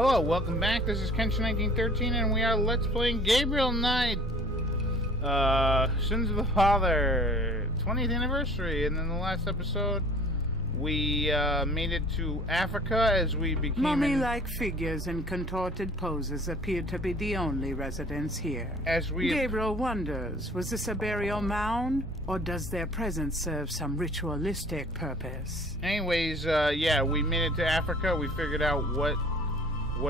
Hello, welcome back. This is Kenshin1913, and we are Let's Playing Gabriel Knight. Sins of the Father, 20th anniversary, and in the last episode, we made it to Africa as we became... Mummy-like figures in contorted poses appeared to be the only residents here. Gabriel wonders, was this a burial mound, or does their presence serve some ritualistic purpose? Anyways, yeah, we made it to Africa. We figured out what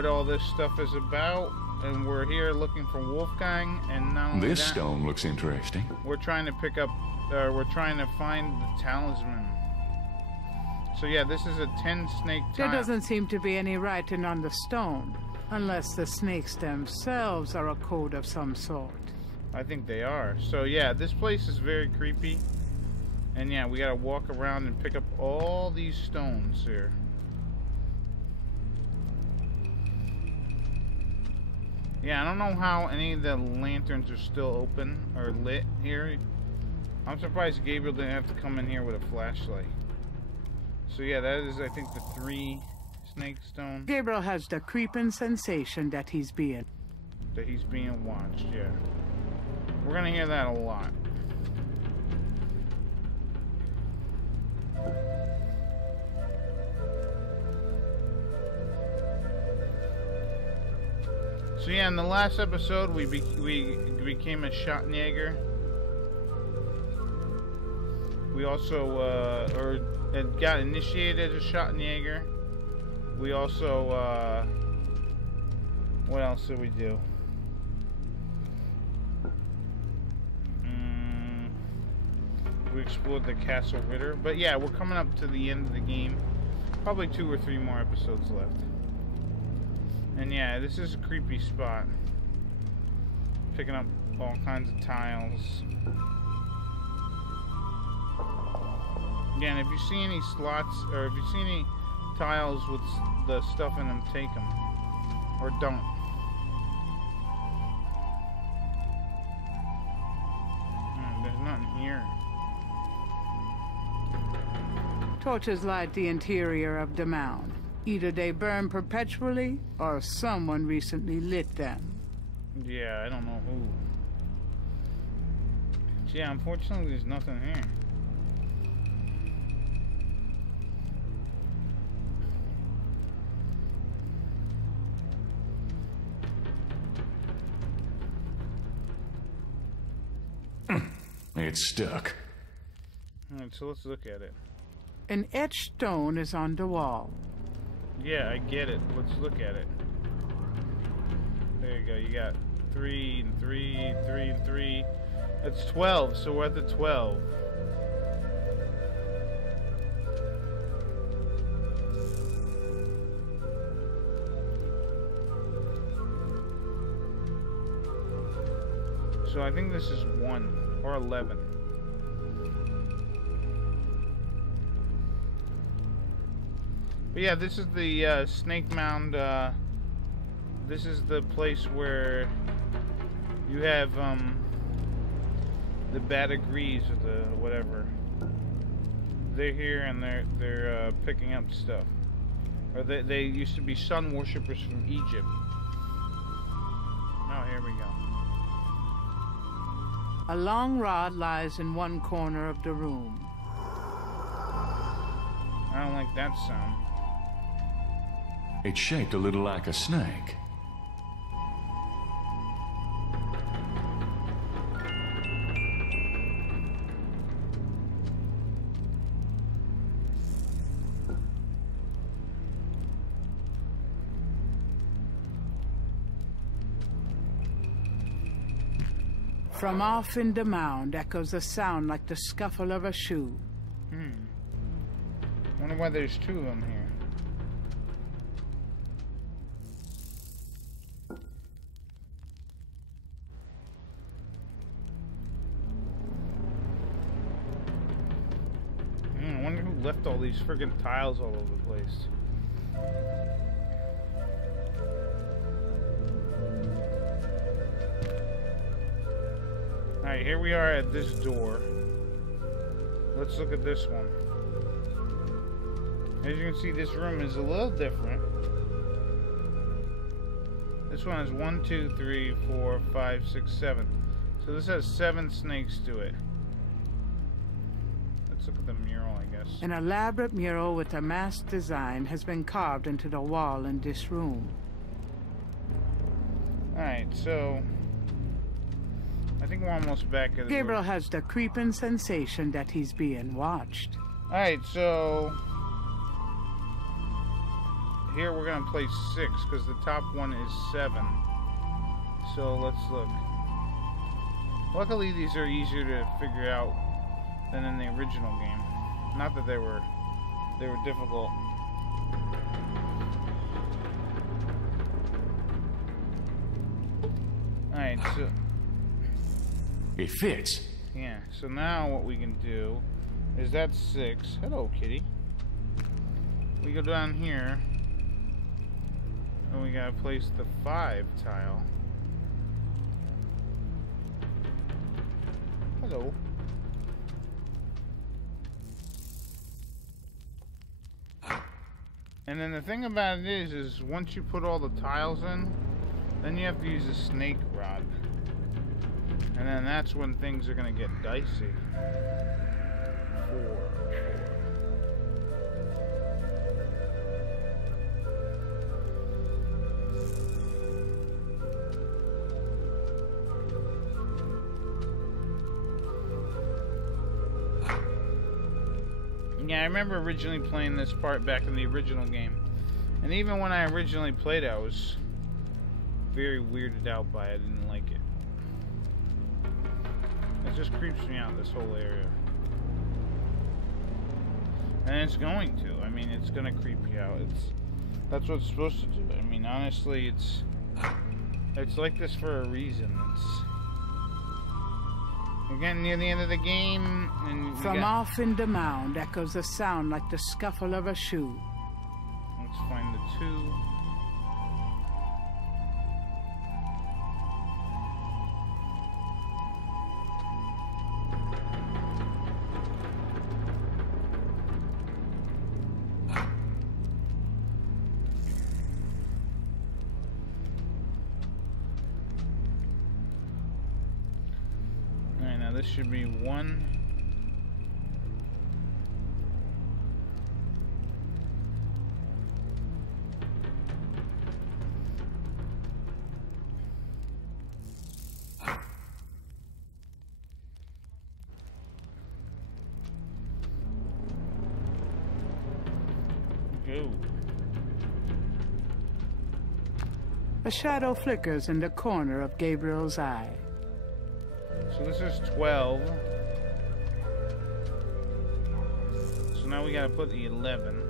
all this stuff is about, and we're here looking for Wolfgang, and not only this stone looks interesting. We're trying to pick up, we're trying to find the talisman. So yeah, this is a 10-snake tile. There doesn't seem to be any writing on the stone, unless the snakes themselves are a code of some sort. I think they are. So yeah, this place is very creepy, and yeah, we gotta walk around and pick up all these stones here. Yeah, I don't know how any of the lanterns are still open or lit here. I'm surprised Gabriel didn't have to come in here with a flashlight. So yeah, that is, I think, the 3 snake stone. Gabriel has the creeping sensation that he's being watched, yeah. We're gonna hear that a lot. So yeah, in the last episode, we became a Schattenhager. We also, had got initiated as a Schattenhager. We also, what else did we do? We explored the Castle Ritter. But yeah, we're coming up to the end of the game. Probably 2 or 3 more episodes left. And yeah, this is a creepy spot. Picking up all kinds of tiles. Again, if you see any slots, or if you see any tiles with the stuff in them, take them. Or don't. There's nothing here. Torches light the interior of the mound. Either they burn perpetually, or someone recently lit them. Yeah, I don't know who. Yeah, unfortunately, there's nothing here. It's stuck. Alright, so let's look at it. An etched stone is on the wall. Yeah, I get it. Let's look at it. There you go. You got 3 and 3, 3 and 3. That's 12, so we're at the 12. So I think this is 1 or 11. But yeah, this is the snake mound. This is the place where you have the Badagrees or the whatever. They're here and they're picking up stuff. Or they used to be sun worshippers from Egypt. Oh, here we go. A long rod lies in one corner of the room. I don't like that sound. It's shaped a little like a snake. From off in the mound echoes a sound like the scuffle of a shoe. Wonder why there's 2 of them here. I wonder who left all these friggin' tiles all over the place. Alright, here we are at this door. Let's look at this one. As you can see, this room is a little different. This one has 1, 2, 3, 4, 5, 6, 7. So this has 7 snakes to it. Let's look at the mural, I guess. An elaborate mural with a masked design has been carved into the wall in this room. Alright, so I think we're almost back at the Gabriel has the creeping sensation that he's being watched. Alright, so here we're going to play 6 because the top one is 7. So let's look. Luckily these are easier to figure out than in the original game. Not that they were difficult. Alright, so it fits. yeah, so now what we can do is that's 6. Hello, kitty. We go down here and we gotta place the 5 tile. Hello. And then the thing about it is once you put all the tiles in, then you have to use a snake rod. And then that's when things are gonna get dicey. 4. Yeah, I remember originally playing this part back in the original game. And even when I originally played it, I was very weirded out by it. I didn't like it. It just creeps me out, this whole area. And it's going to. I mean, it's going to creep you out. That's what it's supposed to do. I mean, honestly, it's like this for a reason. We're getting near the end of the game, and from off in the mound echoes a sound like the scuffle of a shoe. Let's find the 2. This should be 1. Go. A shadow flickers in the corner of Gabriel's eye. So this is 12. So now we gotta put the 11.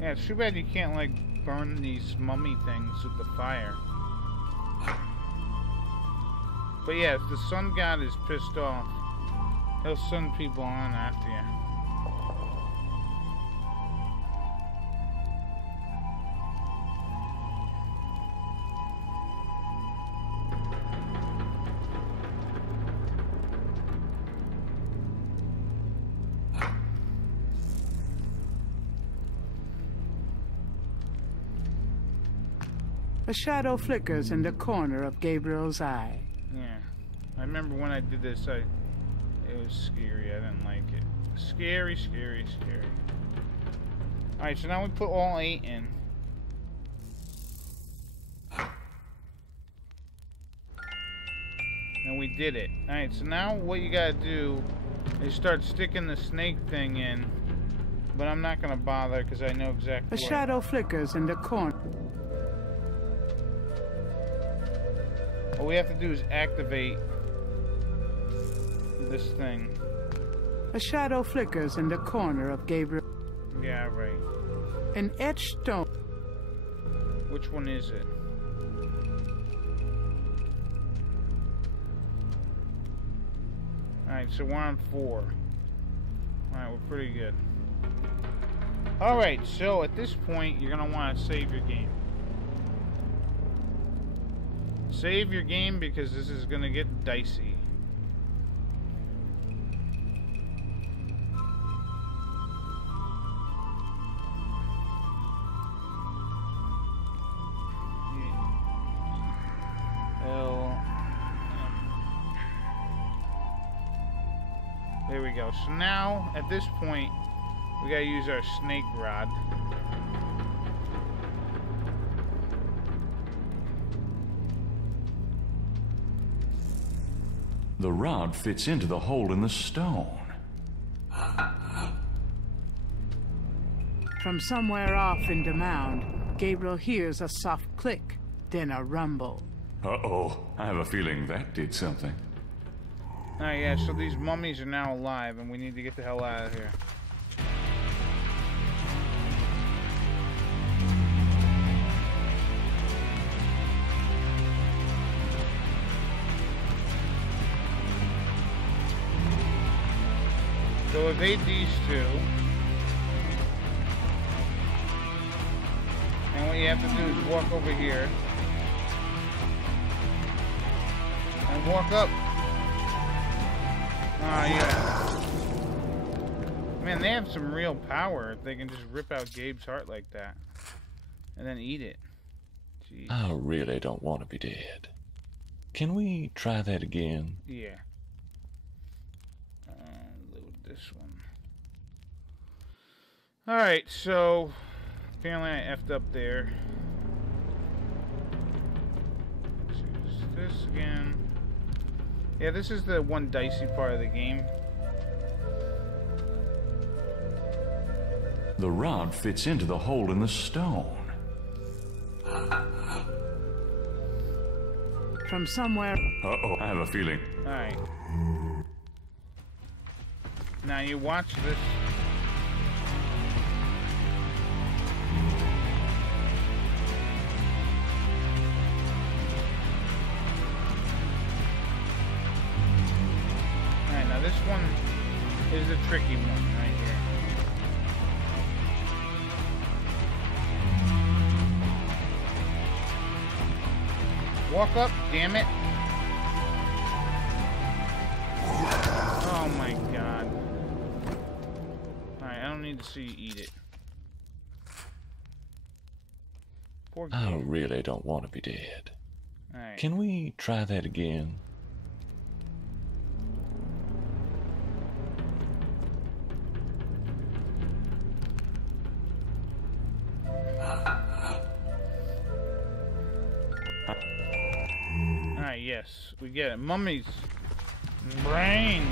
Yeah, it's too bad you can't, like, burn these mummy things with the fire. But yeah, if the sun god is pissed off, he'll send people on after you. A shadow flickers in the corner of Gabriel's eye. Yeah. I remember when I did this, it was scary. I didn't like it. Scary, scary, scary. Alright, so now we put all 8 in. And we did it. Alright, so now what you gotta do is start sticking the snake thing in. But I'm not gonna bother because I know exactly A shadow flickers in the corner. All we have to do is activate this thing. A shadow flickers in the corner of Gabriel. Yeah, right. An etched stone. Which one is it? Alright, so we're on 4. Alright, we're pretty good. Alright, so at this point, you're going to want to save your game. Save your game because this is going to get dicey. There we go. So now, at this point, we gotta use our snake rod. The rod fits into the hole in the stone. From somewhere off in the mound, Gabriel hears a soft click, then a rumble. Uh-oh. I have a feeling that did something. Alright, yeah, so these mummies are now alive, and we need to get the hell out of here. So evade these two. And what you have to do is walk over here. And walk up. Ah, yeah. Man, they have some real power if they can just rip out Gabe's heart like that. And then eat it. Jeez. I really don't want to be dead. Can we try that again? Yeah. Load this one. Alright, so... apparently I effed up there. Let's use this again. Yeah, this is the one dicey part of the game. The rod fits into the hole in the stone. From somewhere... Uh-oh, I have a feeling. Alright. Now you watch this. Alright, now this one is the tricky one right here. Walk up, damn it. Oh my god. Alright, I don't need to see you eat it. Poor I Gabe. really don't want to be dead. Alright. Can we try that again? Alright, yes, we get it. Mummies. Brains.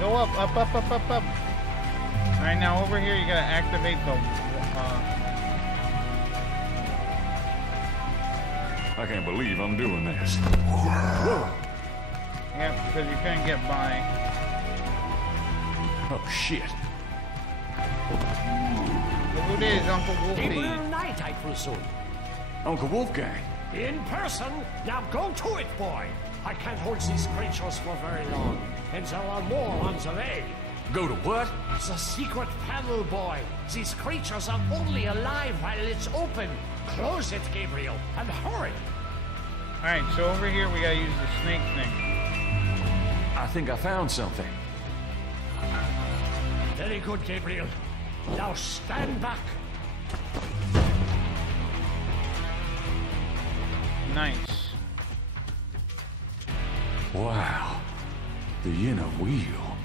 Go up, up, up, up, up, up. Alright, now over here you gotta activate the... I can't believe I'm doing this. Yeah, because you couldn't get by. Oh, shit. Look who it is, Uncle Wolfie. Gabriel Knight, I presume. Uncle Wolfgang. In person? Now go to it, boy! I can't hold these creatures for very long, and there are more on the way. Go to what? The secret panel, boy. These creatures are only alive while it's open. Close it, Gabriel, and hurry. Alright, so over here we gotta use the snake thing. I think I found something. Very good, Gabriel. Now stand back. Nice. Wow. The inner wheel.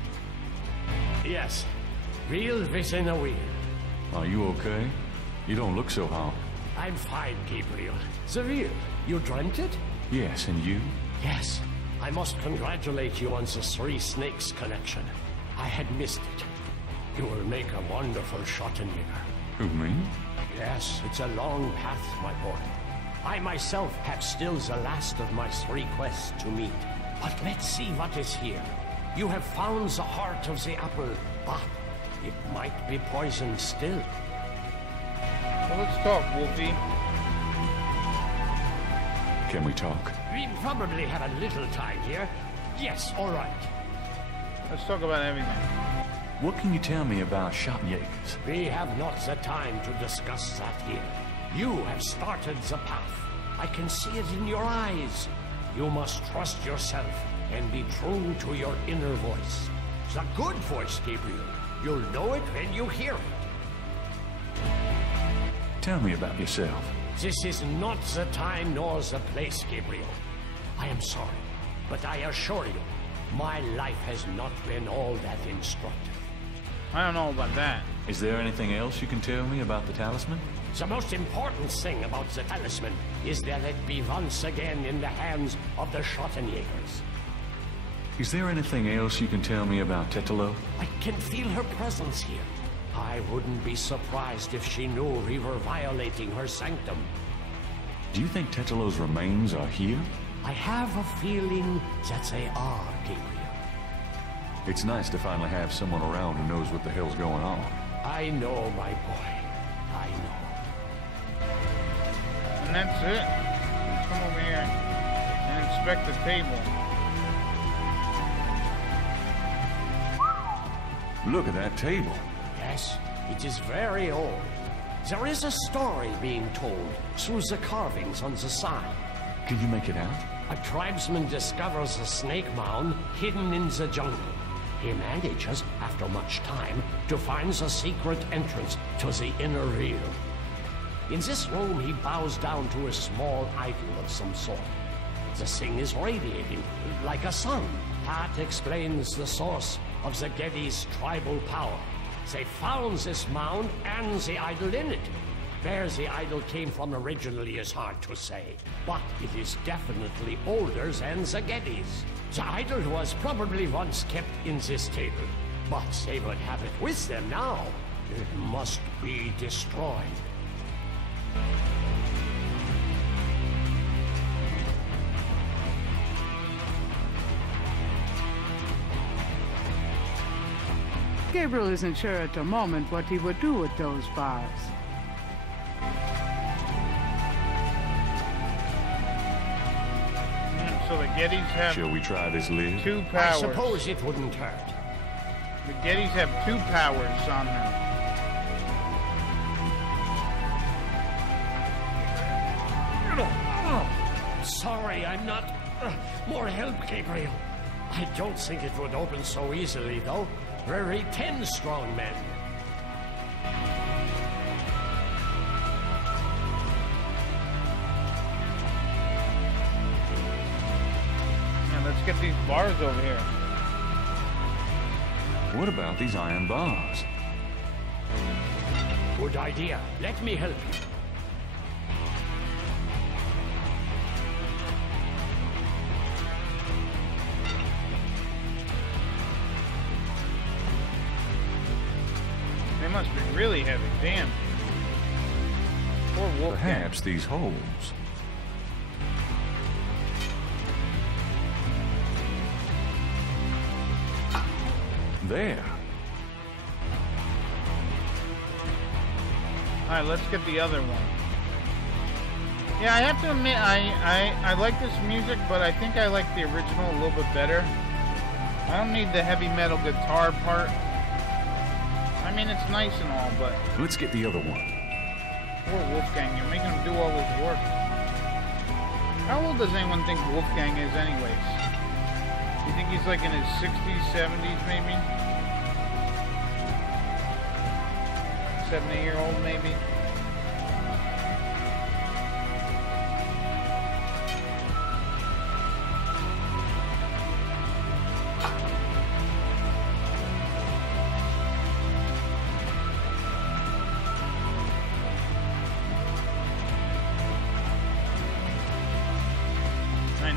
Yes, wheel within a wheel. Are you okay? You don't look so hot. I'm fine, Gabriel. The wheel, you dreamt it? Yes, and you? Yes. I must congratulate you on the Three Snakes connection. I had missed it. You will make a wonderful Schattenhager. Who, me? Yes, it's a long path, my boy. I myself have still the last of my 3 quests to meet. But let's see what is here. You have found the heart of the apple, but it might be poisoned still. Well, let's talk, Wolfie. Can we talk? We probably have a little time here. Yes, all right. Let's talk about everything. What can you tell me about Schattenhagers? We have not the time to discuss that here. You have started the path. I can see it in your eyes. You must trust yourself and be true to your inner voice. The good voice, Gabriel. You'll know it when you hear it. Tell me about yourself. This is not the time nor the place, Gabriel. I am sorry, but I assure you, my life has not been all that instructive. I don't know about that. Is there anything else you can tell me about the talisman? The most important thing about the talisman is that it be once again in the hands of the Schattenhagers. Is there anything else you can tell me about Tetelo? I can feel her presence here. I wouldn't be surprised if she knew we were violating her sanctum. Do you think Tetelo's remains are here? I have a feeling that they are, Gabriel. It's nice to finally have someone around who knows what the hell's going on. I know, my boy. I know. And that's it. Let's come over here and inspect the table. Look at that table. Yes, it is very old. There is a story being told through the carvings on the side. Can you make it out? A tribesman discovers a snake mound hidden in the jungle. He manages, after much time, to find the secret entrance to the inner realm. In this room, he bows down to a small idol of some sort. The thing is radiating, like a sun. That explains the source of the Geddes' tribal power. They found this mound and the idol in it. Where the idol came from originally is hard to say, but it is definitely older than the Geddes. The idol was probably once kept in this table, but they would have it with them now. It must be destroyed. Gabriel isn't sure at the moment what he would do with those bars. So the Geddes have Shall we try this lid? 2 I powers. suppose it wouldn't hurt. The Geddes have 2 powers on them. Sorry, I'm not... more help, Gabriel. I don't think it would open so easily, though. We're 10 strong men. Now let's get these bars over here. What about these iron bars? Good idea. Let me help you. They must be really heavy. Damn. Poor wolf. Perhaps these holes. There. Alright, let's get the other one. Yeah, I have to admit, I like this music, but I think I like the original a little bit better. I don't need the heavy metal guitar part. I mean, it's nice and all, but... Let's get the other one. Poor Wolfgang, you're making him do all this work. How old does anyone think Wolfgang is anyways? You think he's like in his 60s, 70s maybe? 70-year-old maybe?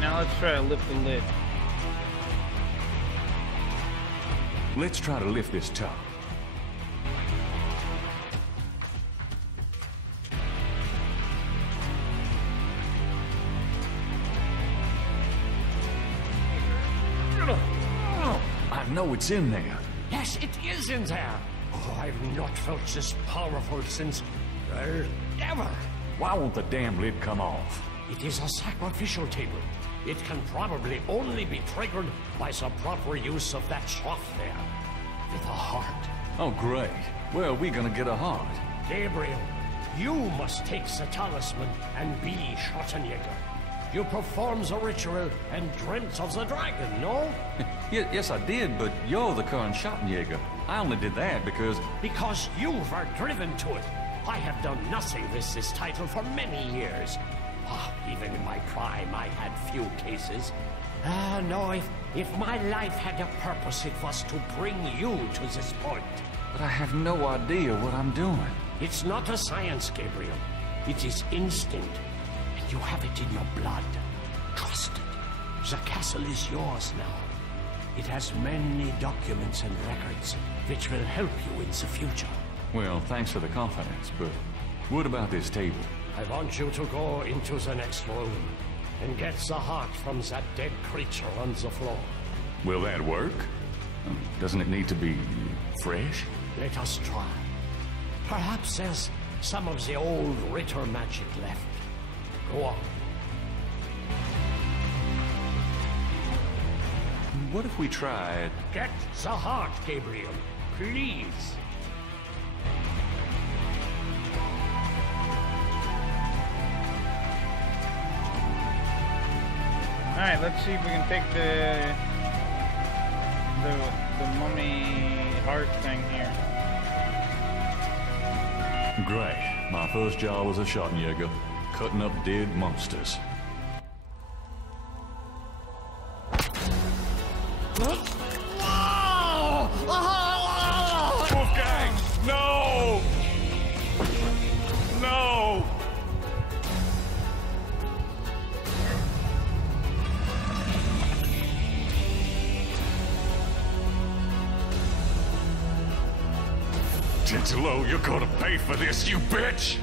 Now let's try to lift the lid. Let's try to lift this top. know it's in there. Yes, it is in there. Oh, I've not felt this powerful since... ever. Why won't the damn lid come off? It is a sacrificial table. It can probably only be triggered by the proper use of that trough there. With a heart. Oh, great. Where are we gonna get a heart? Gabriel, you must take the talisman and be Schattenhager. You performed the ritual and dreamt of the dragon, no? Yes, I did, but you're the current Schattenhager. I only did that because... Because you were driven to it. I have done nothing with this title for many years. Even in my prime, I had few cases. No, if my life had a purpose, it was to bring you to this point. But I have no idea what I'm doing. It's not a science, Gabriel. It is instinct. And you have it in your blood. Trust it. The castle is yours now. It has many documents and records, which will help you in the future. Well, thanks for the confidence, but what about this table? I want you to go into the next room and get the heart from that dead creature on the floor. Will that work? Doesn't it need to be fresh? Let us try. Perhaps there's some of the old Ritter magic left. Go on. What if we tried... Get the heart, Gabriel. Please. Alright, let's see if we can take the mummy heart thing here. Great. My first job was a Schattenhager, cutting up dead monsters. Wolfgang! No! No! Titilo, you're gonna pay for this, you bitch!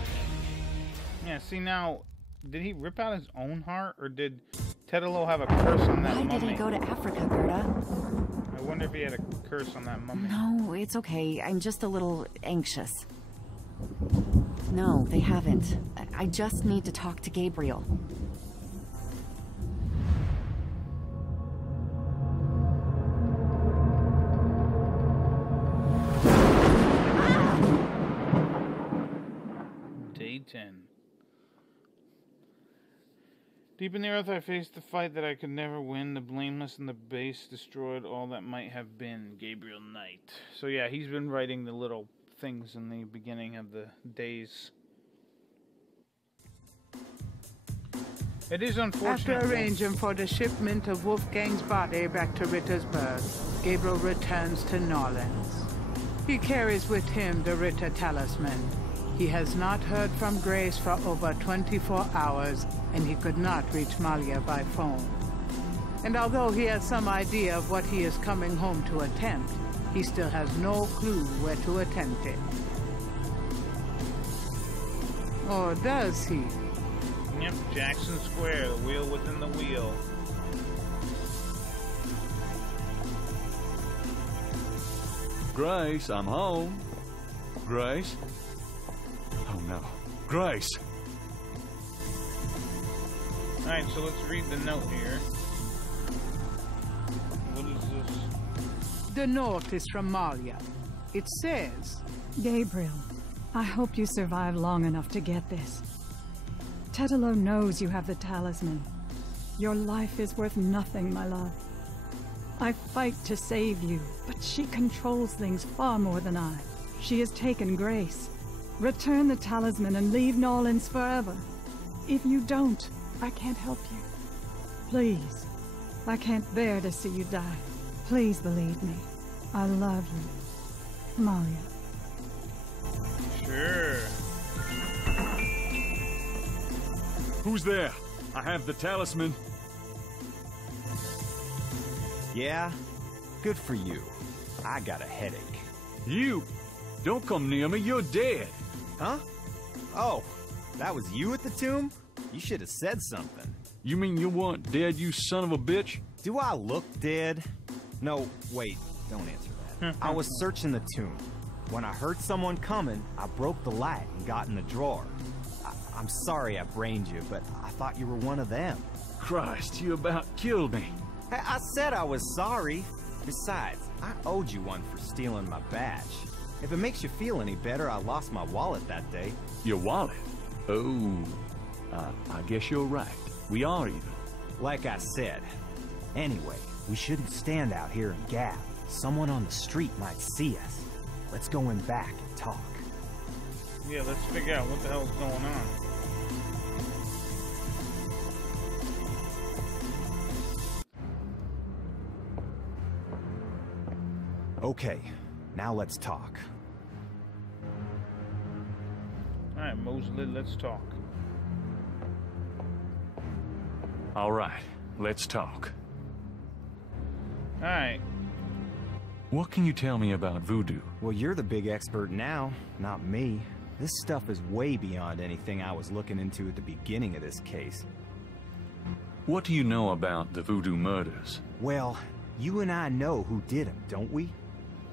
Yeah, see now, did he rip out his own heart, or did Titilo have a curse on that mummy? Why did he go to Africa, Gerda? I wonder if he had a curse on that mummy. No, it's okay. I'm just a little anxious. No, they haven't. I just need to talk to Gabriel. Day 10. Deep in the earth I faced the fight that I could never win. The blameless and the base destroyed all that might have been. Gabriel Knight. So yeah, he's been writing the little things in the beginning of the days. It is unfortunate. After arranging for the shipment of Wolfgang's body back to Rittersburg, Gabriel returns to Norlands. He carries with him the Ritter talisman. He has not heard from Grace for over 24 hours, and he could not reach Malia by phone. And although he has some idea of what he is coming home to attempt, he still has no clue where to attempt it. Or does he? Yep, Jackson Square, the wheel within the wheel. Grace, I'm home. Grace? Oh no. Grace! Alright, so let's read the note here. What is this? The note is from Malia. It says, Gabriel, I hope you survive long enough to get this. Titilo knows you have the talisman. Your life is worth nothing, my love. I fight to save you, but she controls things far more than I. She has taken Grace. Return the talisman and leave Norlands forever. If you don't, I can't help you. Please. I can't bear to see you die. Please believe me. I love you. Malia. Sure. Who's there? I have the talisman. Yeah? Good for you. I got a headache. You? Don't come near me, you're dead. Huh? Oh, that was you at the tomb? You should have said something. You mean you weren't dead, you son of a bitch? Do I look dead? No, wait. Don't answer that. I was searching the tomb. When I heard someone coming, I broke the light and got in the drawer. I'm sorry I brained you, but I thought you were one of them. Christ, you about killed me. I said I was sorry. Besides, I owed you one for stealing my badge. If it makes you feel any better, I lost my wallet that day. Your wallet? Oh, I guess you're right. We are even. Like I said. Anyway, we shouldn't stand out here and gab. Someone on the street might see us. Let's go in back and talk. Yeah, let's figure out what the hell's going on. Okay, now let's talk. Alright, Mosley, let's talk. All right, let's talk. Alright. What can you tell me about voodoo? Well, you're the big expert now, not me. This stuff is way beyond anything I was looking into at the beginning of this case. What do you know about the voodoo murders? Well, you and I know who did them, don't we?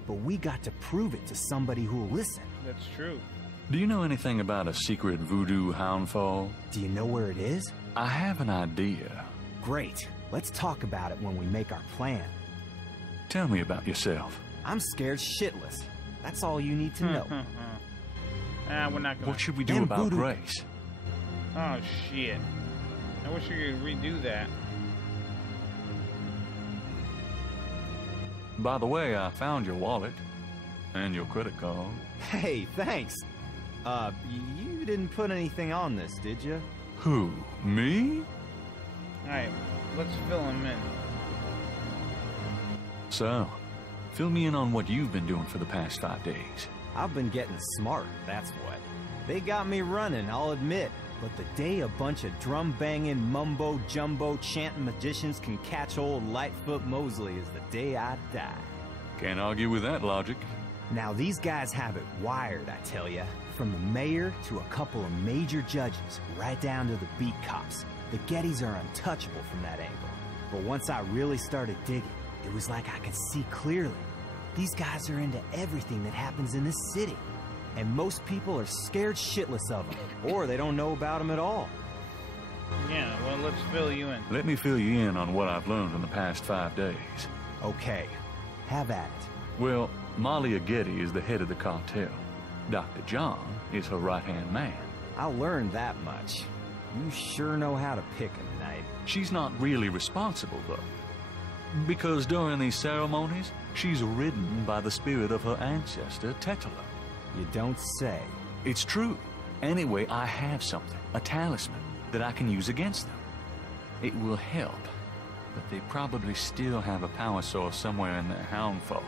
But we got to prove it to somebody who'll listen. That's true. Do you know anything about a secret voodoo houndfall? Do you know where it is? I have an idea. Great. Let's talk about it when we make our plan. Tell me about yourself. I'm scared shitless. That's all you need to know. We're not gonna... What should we do And about voodoo. Grace? Oh, shit. I wish you could redo that. By the way, I found your wallet. And your credit card. Hey, thanks. You didn't put anything on this, did you? Who? Me? Alright, let's fill him in. So, fill me in on what you've been doing for the past 5 days. I've been getting smart, that's what. They got me running, I'll admit. But the day a bunch of drum-banging, mumbo-jumbo chanting magicians can catch old Lightfoot Mosley is the day I die. Can't argue with that logic. Now these guys have it wired, I tell ya. From the mayor to a couple of major judges, right down to the beat cops. The Gettys are untouchable from that angle. But once I really started digging, it was like I could see clearly. These guys are into everything that happens in this city. And most people are scared shitless of them, or they don't know about them at all. Yeah, well, let's fill you in. Let me fill you in on what I've learned in the past 5 days. Okay, have at it. Well, Malia Getty is the head of the cartel. Dr. John is her right-hand man. I learned that much. You sure know how to pick a night. She's not really responsible, though. Because during these ceremonies, she's ridden by the spirit of her ancestor, Tetelo. You don't say. It's true. Anyway, I have something, a talisman, that I can use against them. It will help, but they probably still have a power source somewhere in their houndfall.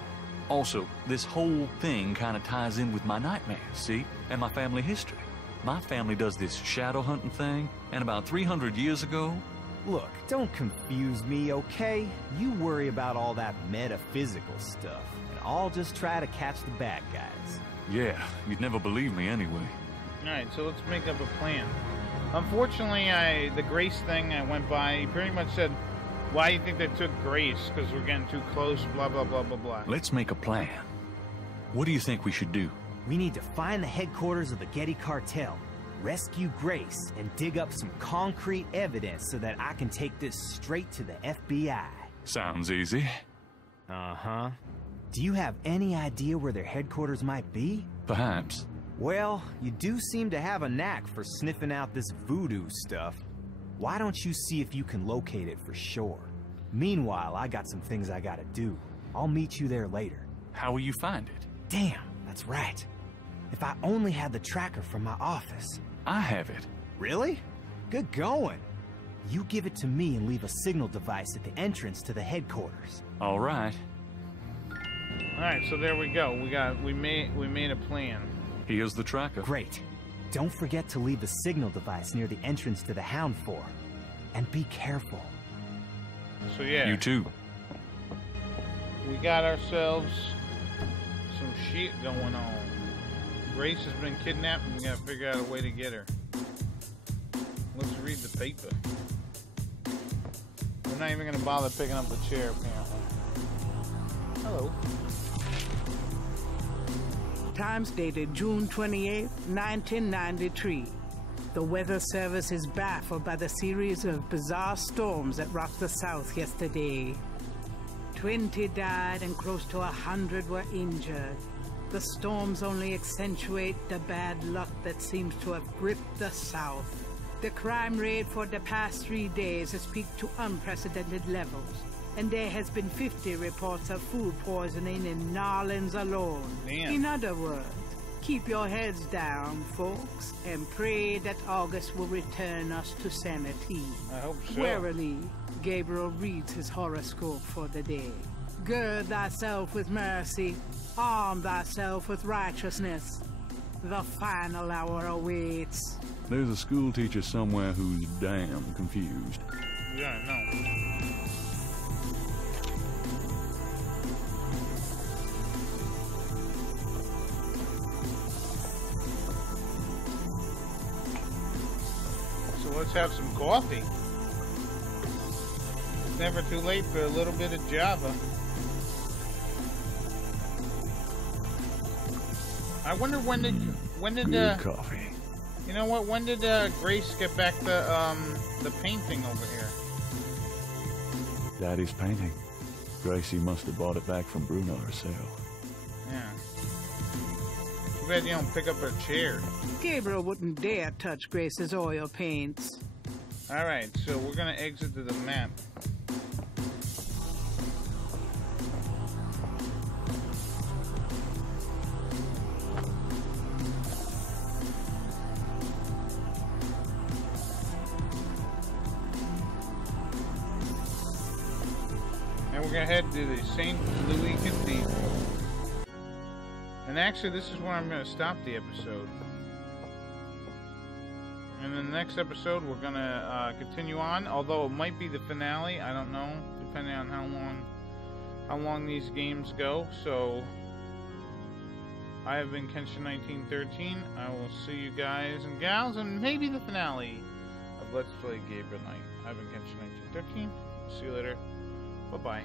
Also, this whole thing kind of ties in with my nightmares, see? And my family history. My family does this shadow hunting thing, and about 300 years ago... Look, don't confuse me, okay? You worry about all that metaphysical stuff, and I'll just try to catch the bad guys. Yeah, you'd never believe me anyway. Alright, so let's make up a plan. Unfortunately, the Grace thing I went by, he pretty much said, why do you think they took Grace? Because we're getting too close, blah, blah, blah, blah, blah. Let's make a plan. What do you think we should do? We need to find the headquarters of the Getty cartel, rescue Grace, and dig up some concrete evidence so that I can take this straight to the FBI. Sounds easy. Uh-huh. Do you have any idea where their headquarters might be? Perhaps. Well, you do seem to have a knack for sniffing out this voodoo stuff. Why don't you see if you can locate it for sure? Meanwhile, I got some things I gotta do. I'll meet you there later. How will you find it? Damn, that's right. If I only had the tracker from my office. I have it. Really? Good going. You give it to me and leave a signal device at the entrance to the headquarters. All right. Alright, so there we go. We made a plan. Here's the tracker. Great. Don't forget to leave the signal device near the entrance to the Hound Fort. And be careful. So yeah. You too. We got ourselves some shit going on. Grace has been kidnapped and we gotta figure out a way to get her. Let's read the paper. We're not even gonna bother picking up the chair, apparently. Hello. Times dated June 28, 1993. The Weather Service is baffled by the series of bizarre storms that rocked the South yesterday. 20 died and close to 100 were injured. The storms only accentuate the bad luck that seems to have gripped the South. The crime rate for the past 3 days has peaked to unprecedented levels, and there has been 50 reports of food poisoning in New Orleans alone. Damn. In other words, keep your heads down, folks, and pray that August will return us to sanity. I hope so. Warily, Gabriel reads his horoscope for the day. Gird thyself with mercy, arm thyself with righteousness. The final hour awaits. There's a school teacher somewhere who's damn confused. Yeah, I know. So let's have some coffee. It's never too late for a little bit of Java. I wonder when did Good coffee. you know what? When did Grace get back the painting over here? Daddy's painting. Gracie must have bought it back from Bruno herself. Yeah. Too bad you don't pick up her chair. Gabriel wouldn't dare touch Grace's oil paints. All right, so we're gonna exit to the map. And we're gonna head to the St. Louis Cathedral. And actually, this is where I'm gonna stop the episode. And in the next episode, we're gonna continue on. Although it might be the finale, I don't know, depending on how long these games go. So, I have been Kenshin1913. I will see you guys and gals, and maybe the finale of Let's Play Gabriel Knight. I've been Kenshin1913. See you later. Bye-bye.